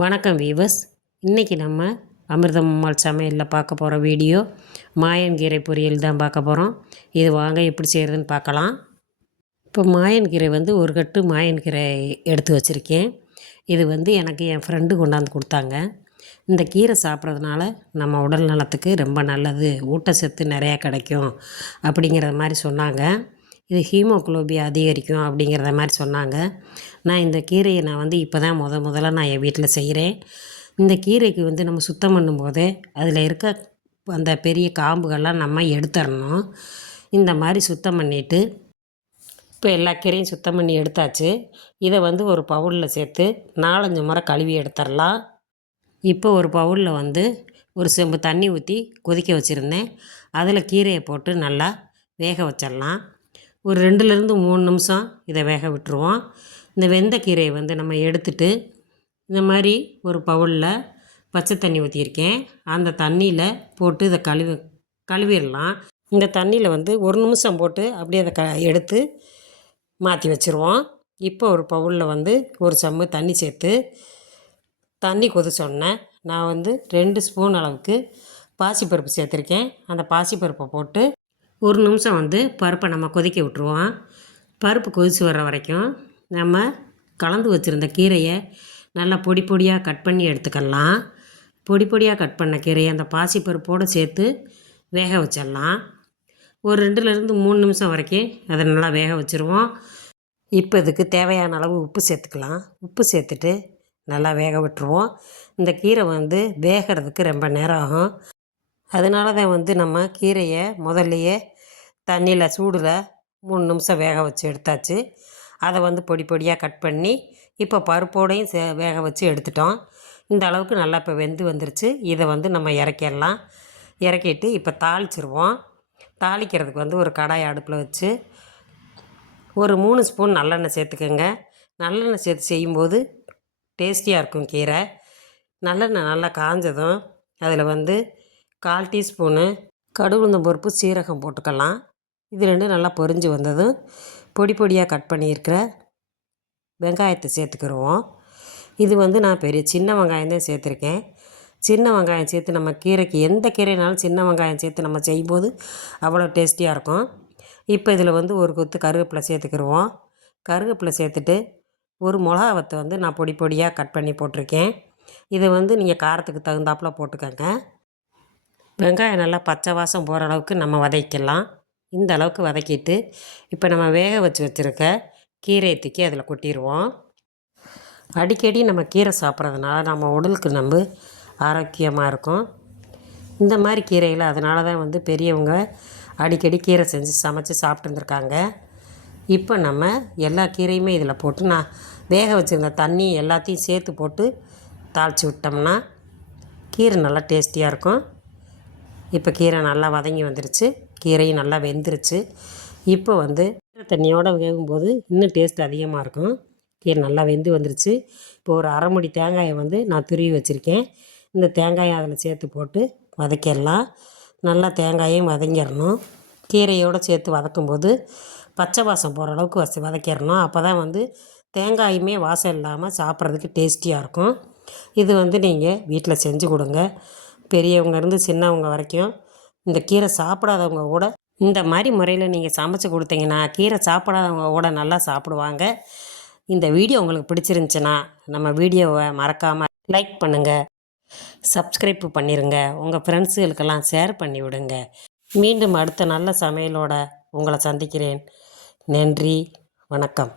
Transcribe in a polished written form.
வணக்கம் வீவர்ஸ். இன்றைக்கி நம்ம அமிர்தம்மாள் சமையலில் பார்க்க போகிற வீடியோ மாயன்கீரை பொரியல் தான் பார்க்க போகிறோம். இது வாங்க எப்படி செய்கிறதுன்னு பார்க்கலாம். இப்போ மாயன்கீரை ஒரு கட்டு மாயன்கீரை எடுத்து வச்சுருக்கேன். இது எனக்கு என் ஃப்ரெண்டு கொண்டாந்து கொடுத்தாங்க. இந்த கீரை சாப்பிட்றதுனால நம்ம உடல் நலத்துக்கு ரொம்ப நல்லது, ஊட்டச்சத்து நிறையா கிடைக்கும் அப்படிங்கிறத மாதிரி சொன்னாங்க. இது ஹீமோகுளோபின் அதிகரிக்கும் அப்படிங்கிறத மாதிரி சொன்னாங்க. நான் இந்த கீரையை இப்போ தான் முதல்ல நான் என் வீட்டில் செய்கிறேன். இந்த கீரைக்கு நம்ம சுத்தம் பண்ணும்போதே அதில் இருக்க அந்த பெரிய காம்புகள்லாம் நம்ம எடுத்துடணும். இந்த மாதிரி சுத்தம் பண்ணிவிட்டு இப்போ எல்லா கீரையும் சுத்தம் பண்ணி எடுத்தாச்சு. இதை ஒரு பவுலில் சேர்த்து 4-5 முறை கழுவி எடுத்துடலாம். இப்போ ஒரு பவுலில் ஒரு செம்பு தண்ணி ஊற்றி கொதிக்க வச்சுருந்தேன். அதில் கீரையை போட்டு நல்லா வேக வச்சிடலாம். ஒரு 2-3 நிமிஷம் இதை வேக விட்டுருவோம். இந்த வெந்த கீரையை நம்ம எடுத்துட்டு இந்த மாதிரி ஒரு பவுலில் பச்சை தண்ணி ஊற்றியிருக்கேன். அந்த தண்ணியில் போட்டு இதை கழுவிடலாம். இந்த தண்ணியில் 1 நிமிஷம் போட்டு அப்படியே அதை எடுத்து மாற்றி வச்சுருவோம். இப்போ ஒரு பவுலில் ஒரு சம்பு தண்ணி சேர்த்து தண்ணி கொதிச்சோடனே நான் 2 ஸ்பூன் அளவுக்கு பாசிப்பருப்பு சேர்த்துருக்கேன். அந்த பாசிப்பருப்பை போட்டு 1 நிமிஷம் பருப்பை நம்ம கொதிக்க விட்டுருவோம். பருப்பு கொதித்து வர்ற வரைக்கும் நம்ம கலந்து வச்சுருந்த கீரையை நல்லா பொடி பொடியாக கட் பண்ணி எடுத்துக்கலாம். பொடி பொடியாக கட் பண்ண கீரையை அந்த பாசிப்பருப்போடு சேர்த்து வேக வச்சிடலாம். ஒரு 2-3 நிமிஷம் வரைக்கும் அதை நல்லா வேக வச்சுருவோம். இப்போ இதுக்கு தேவையான அளவு உப்பு சேர்த்துக்கலாம். உப்பு சேர்த்துட்டு நல்லா வேக விட்டுருவோம். இந்த கீரை வேகிறதுக்கு ரொம்ப நேரம் ஆகும். அதனால தான் நம்ம கீரையை முதல்லையே தண்ணியில் சூடில் 3 நிமிஷம் வேக வச்சு எடுத்தாச்சு. அதை பொடி பொடியாக கட் பண்ணி இப்போ பருப்போடையும் வேக வச்சு எடுத்துட்டோம். இந்த அளவுக்கு நல்லா இப்போ வெந்து வந்துருச்சு. இதை நம்ம இறக்கிடலாம். இறக்கிட்டு இப்போ தாளிச்சிருவோம். தாளிக்கிறதுக்கு ஒரு கடாய் அடுப்பில் வச்சு ஒரு 3 ஸ்பூன் நல்லெண்ணெய் சேர்த்துக்கோங்க. நல்லெண்ணெய் சேர்த்து செய்யும்போது டேஸ்டியாக இருக்கும் கீரை. நல்லெண்ணெய் நல்லா காஞ்சதும் அதில் 1/4 டீஸ்பூனு கடுகு உளுந்தம் பருப்பு சீரகம் போட்டுக்கலாம். இது 2 நல்லா பொரிஞ்சு வந்ததும் பொடி பொடியாக கட் பண்ணியிருக்கிற வெங்காயத்தை சேர்த்துக்கிடுவோம். இது நான் சின்ன வெங்காயம் தான் சேர்த்துருக்கேன். சின்ன வெங்காயம் சேர்த்து நம்ம கீரைக்கு எந்த கீரைனாலும் சின்ன வெங்காயம் சேர்த்து நம்ம செய்யும்போது அவ்வளோ டேஸ்டியாக இருக்கும். இப்போ இதில் ஒரு கொத்து கருவேப்பிலை சேர்த்துக்கிடுவோம். கருவேப்பிலை சேர்த்துட்டு ஒரு மிளகாவத்தை நான் பொடி பொடியாக கட் பண்ணி போட்டிருக்கேன். இதை நீங்கள் காரத்துக்கு தகுந்தாப்பில் போட்டுக்கோங்க. வெங்காயம் நல்லா பச்சை வாசம் போகிற அளவுக்கு நம்ம வதக்கிடலாம். இந்த அளவுக்கு வதக்கிட்டு இப்போ நம்ம வேக வச்சுருக்க கீரையை தூக்கி அதில் கொட்டிடுவோம். அடிக்கடி நம்ம கீரை சாப்பிட்றதுனால நம்ம உடலுக்கு ஆரோக்கியமாக இருக்கும். இந்த மாதிரி கீரைகளை அதனால தான் பெரியவங்க அடிக்கடி கீரை செஞ்சு சமைச்சு சாப்பிட்டுருந்துருக்காங்க. இப்போ நம்ம எல்லா கீரையுமே இதில் போட்டு நான் வேக வச்சுருந்த தண்ணி எல்லாத்தையும் சேர்த்து போட்டு தாளித்து விட்டோம்னா கீரை நல்லா டேஸ்டியாக இருக்கும். இப்போ கீரை நல்லா வதங்கி வந்துருச்சு. கீரையும் நல்லா வெந்துருச்சு. இப்போ கீரை தண்ணியோடு வேகும்போது இன்னும் டேஸ்ட் அதிகமாக இருக்கும். கீரை நல்லா வெந்து வந்துருச்சு. இப்போ ஒரு அரை மூடி தேங்காயை நான் துருவி வச்சுருக்கேன். இந்த தேங்காயை அதில் சேர்த்து போட்டு வதக்கிடலாம். நல்லா தேங்காயும் வதங்கிடணும். கீரையோடு சேர்த்து வதக்கும்போது பச்சை வாசம் போகிற அளவுக்கு வதக்கிடணும். அப்போ தான் தேங்காயுமே வாசம் இல்லாமல் சாப்பிட்றதுக்கு டேஸ்டியாக இருக்கும். இது நீங்கள் வீட்டில் செஞ்சு கொடுங்க. பெரியவங்கலேருந்து சின்னவங்க வரைக்கும் இந்த கீரை சாப்பிடாதவங்க கூட இந்த மாதிரி முறையில் நீங்கள் சமைச்சு கொடுத்தீங்கன்னா கீரை சாப்பிடாதவங்க கூட நல்லா சாப்பிடுவாங்க. இந்த வீடியோ உங்களுக்கு பிடிச்சிருந்துச்சுன்னா நம்ம வீடியோவை மறக்காமல் லைக் பண்ணுங்கள், சப்ஸ்கிரைப் பண்ணிடுங்க, உங்கள் ஃப்ரெண்ட்ஸுகளுக்கெல்லாம் ஷேர் பண்ணி விடுங்க. மீண்டும் அடுத்த நல்ல சமையலோடு உங்களை சந்திக்கிறேன். நன்றி, வணக்கம்.